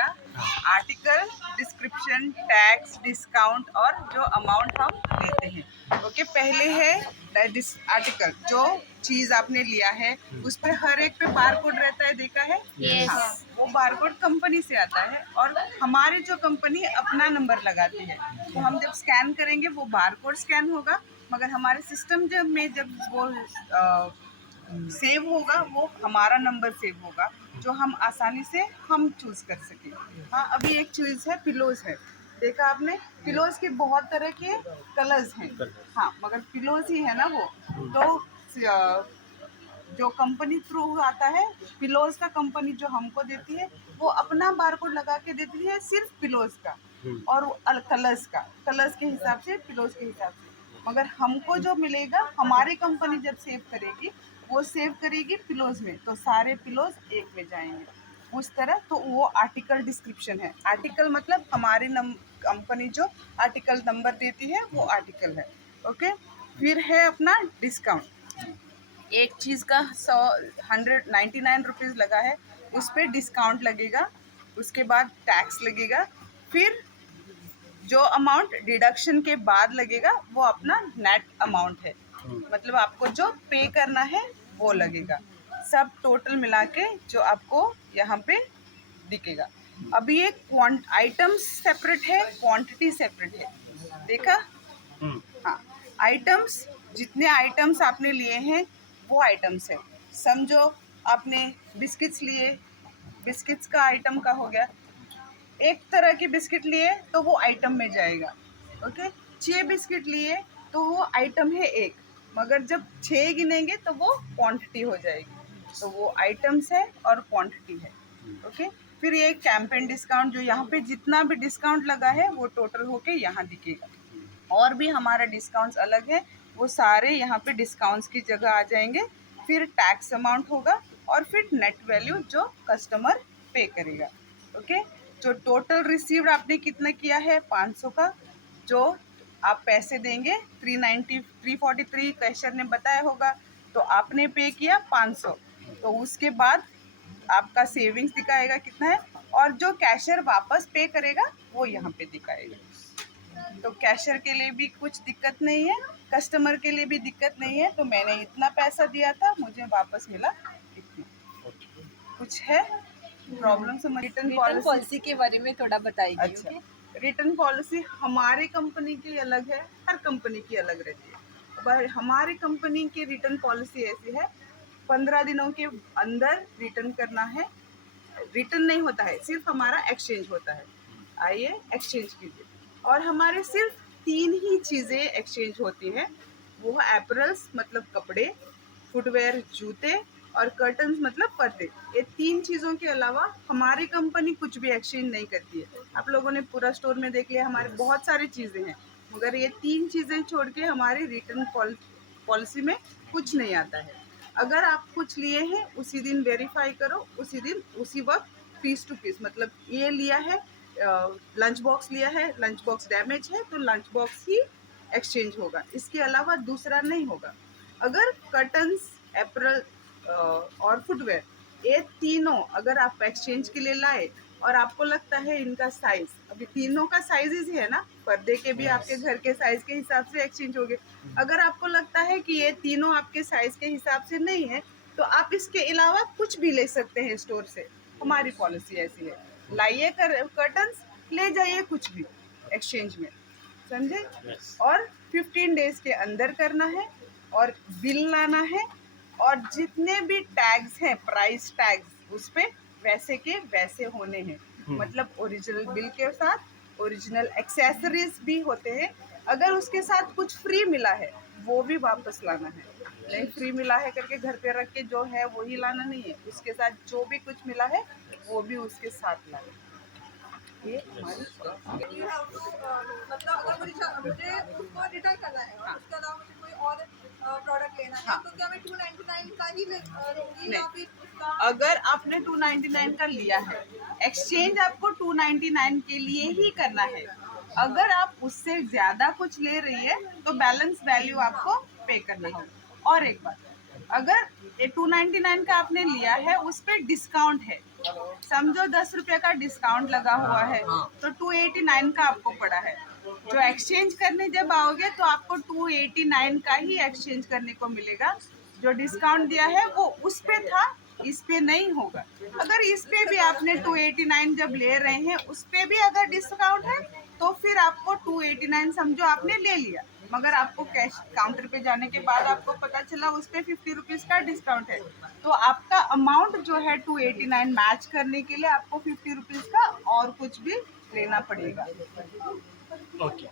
आएगा article, description, tax, discount और जो अमाउंट हम लेते हैं। ओके, पहले है आर्टिकल, जो चीज़ आपने लिया है उस पे हर एक पे बार कोड रहता है, देखा है? हाँ, वो बार कोड कंपनी से आता है और हमारी जो कंपनी अपना नंबर लगाती है, तो हम जब स्कैन करेंगे वो बार कोड स्कैन होगा, मगर हमारे सिस्टम जब वो सेव होगा वो हमारा नंबर सेव होगा, जो हम आसानी से हम चूज कर सकें। हाँ, अभी एक चीज़ है पिलोज है, देखा आपने? पिलोज के बहुत तरह के कलर्स हैं। हाँ, मगर पिलोज ही है ना वो। तो जो कंपनी थ्रू आता है, पिलोज का कंपनी जो हमको देती है वो अपना बारकोड लगा के देती है सिर्फ पिलोज का और कलर्स के हिसाब से, पिलोज के हिसाब से। मगर हमको जो मिलेगा हमारी कंपनी जब सेव करेगी, वो सेव करेगी पिलोज में, तो सारे पिलोज एक में जाएंगे उस तरह। तो वो आर्टिकल डिस्क्रिप्शन है। आर्टिकल मतलब हमारी कंपनी जो आर्टिकल नंबर देती है वो आर्टिकल है। ओके, फिर है अपना डिस्काउंट। एक चीज़ का 199 लगा है, उस पर डिस्काउंट लगेगा, उसके बाद टैक्स लगेगा, फिर जो अमाउंट डिडक्शन के बाद लगेगा वो अपना नेट अमाउंट है, मतलब आपको जो पे करना है वो लगेगा। सब टोटल मिला के जो आपको यहाँ पे दिखेगा। अभी ये आइटम्स सेपरेट है, क्वांटिटी सेपरेट है, देखा? हाँ, आइटम्स, जितने आइटम्स आपने लिए हैं वो आइटम्स है। समझो आपने बिस्किट्स लिए, बिस्किट्स का आइटम का हो गया, एक तरह के बिस्किट लिए तो वो आइटम में जाएगा। ओके, 6 बिस्किट लिए तो वो आइटम है एक, मगर जब 6 गिनेंगे तो वो क्वांटिटी हो जाएगी। तो वो आइटम्स है और क्वांटिटी है। ओके, फिर ये कैंपेन डिस्काउंट, जो यहाँ पे जितना भी डिस्काउंट लगा है वो टोटल होके यहाँ दिखेगा। और भी हमारा डिस्काउंट्स अलग है, वो सारे यहाँ पे डिस्काउंट्स की जगह आ जाएंगे। फिर टैक्स अमाउंट होगा और फिर नेट वैल्यू जो कस्टमर पे करेगा। ओके, जो टोटल रिसीव्ड आपने कितना किया है 500 का, जो आप पैसे देंगे 343 कैशियर ने बताया होगा, तो आपने पे किया 500, तो उसके बाद आपका सेविंग्स दिखाएगा कितना है, और जो कैशियर वापस पे करेगा वो यहाँ पे दिखाएगा। तो कैशियर के लिए भी कुछ दिक्कत नहीं है, कस्टमर के लिए भी दिक्कत नहीं है। तो मैंने इतना पैसा दिया था, मुझे वापस मिला इतना। कुछ है प्रॉब्लम? समझ, रिटर्न पॉलिसी के बारे में थोड़ा बताइए। अच्छा, रिटर्न पॉलिसी हमारे कंपनी की अलग है, हर कंपनी की अलग रहती है। पर हमारी कंपनी की रिटर्न पॉलिसी ऐसी है, 15 दिनों के अंदर रिटर्न करना है। रिटर्न नहीं होता है, सिर्फ हमारा एक्सचेंज होता है। आइए एक्सचेंज कीजिए। और हमारे सिर्फ 3 ही चीज़ें एक्सचेंज होती है, वो है एपरल्स मतलब कपड़े, फुटवेयर जूते, और कर्टन्स मतलब पर्दे। ये 3 चीज़ों के अलावा हमारी कंपनी कुछ भी एक्सचेंज नहीं करती है। आप लोगों ने पूरा स्टोर में देख लिया, हमारे बहुत सारी चीज़ें हैं, मगर ये 3 चीज़ें छोड़ के हमारी रिटर्न पॉलिसी में कुछ नहीं आता है। अगर आप कुछ लिए हैं उसी दिन वेरीफाई करो, उसी दिन उसी वक्त पीस टू पीस, मतलब ये लिया है लंच बॉक्स लिया है, लंच बॉक्स डैमेज है तो लंच बॉक्स ही एक्सचेंज होगा, इसके अलावा दूसरा नहीं होगा। अगर कर्टन्स, एप्रल और फुटवेयर, ये तीनों अगर आप एक्सचेंज के लिए लाए और आपको लगता है इनका साइज, अभी तीनों का साइजेज है ना, पर्दे के भी आपके घर के साइज के हिसाब से एक्सचेंज हो गए। अगर आपको लगता है कि ये तीनों आपके साइज के हिसाब से नहीं है, तो आप इसके अलावा कुछ भी ले सकते हैं स्टोर से। हमारी पॉलिसी ऐसी है, लाइए कर्टन्स, ले जाइए कुछ भी एक्सचेंज में, समझे? और 15 डेज के अंदर करना है, और बिल लाना है, और जितने भी टैग्स हैं, प्राइस टैग्स, उस पे वैसे के वैसे होने हैं, मतलब ओरिजिनल बिल के साथ ओरिजिनल एक्सेसरीज भी होते हैं। अगर उसके साथ कुछ फ्री मिला है वो भी वापस लाना है, नहीं फ्री मिला है करके घर पे रख के जो है वही लाना नहीं है, उसके साथ जो भी कुछ मिला है वो भी उसके साथ लाना है। ये हमारी मतलब अगर मुझे उसको रिटर्न करना है और उसके अलावा मुझे कोई और प्रोडक्ट लेना है, तो क्या मैं 299 का ही लूंगी या फिर उसका? अगर आपने 299 का लिया है, एक्सचेंज आपको 299 के लिए ही करना है। अगर आप उससे ज्यादा कुछ ले रही है तो बैलेंस वैल्यू आपको पे करना होगा। और एक बात, अगर ये 299 का आपने लिया है, उस पे डिस्काउंट है, समझो 10 रुपये का डिस्काउंट लगा हुआ है, तो 289 का आपको पड़ा है। जो एक्सचेंज करने जब आओगे तो आपको 289 का ही एक्सचेंज करने को मिलेगा। जो डिस्काउंट दिया है वो उस पे था, इस पे नहीं होगा। अगर इस पे भी आपने 289 जब ले रहे हैं, उस पे भी अगर डिस्काउंट है तो फिर आपको 289 समझो आपने ले लिया, मगर आपको कैश काउंटर पे जाने के बाद आपको पता चला उस पे 50 रुपीज़ का डिस्काउंट है, तो आपका अमाउंट जो है 289 मैच करने के लिए आपको 50 रुपीज़ का और कुछ भी लेना पड़ेगा। ओके।